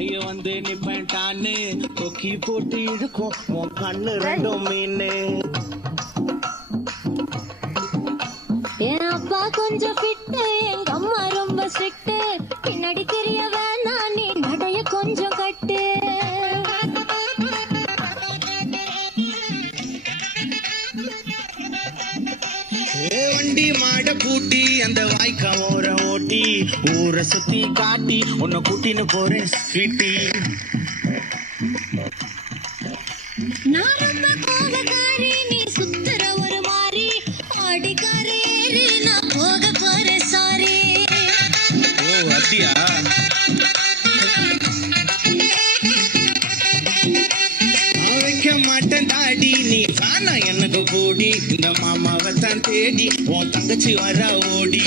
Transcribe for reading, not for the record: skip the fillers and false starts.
ஐயோ வந்து நிப்பேன்டான்னு கொக்கி போட்டு இழுக்கும் உன் கண்ணு ரெண்டும் மீன். என் அப்பா கொஞ்சம் ஃபிட்டு, எங்க அம்மா ரொம்ப ஸ்ட்ரிக்ட். பின்னாடி தெரிய வேணாம், நீ நடைய கொஞ்சம் கட்டு. வண்டி மாட பூட்டி அந்த வாய்க்கா ஓர ஓட்டி ஊரை சுத்தி காட்டி உன்னை கூட்டின்னு போறேன் ஸ்வீட்டி. நான் ரொம்ப கோபக்காரி, நீ சுத்துற ஒரு மாறி. ஆடிக்காரி ஏறி நான் போக போறேன் சாரி. ஓ அப்படியா? வைக்க மாட்டேன் தாடி, நீ வேணா எனக்கு கூடி. இந்த மாமாவை தான் தேடி உன் தங்கச்சி வர ஓடி.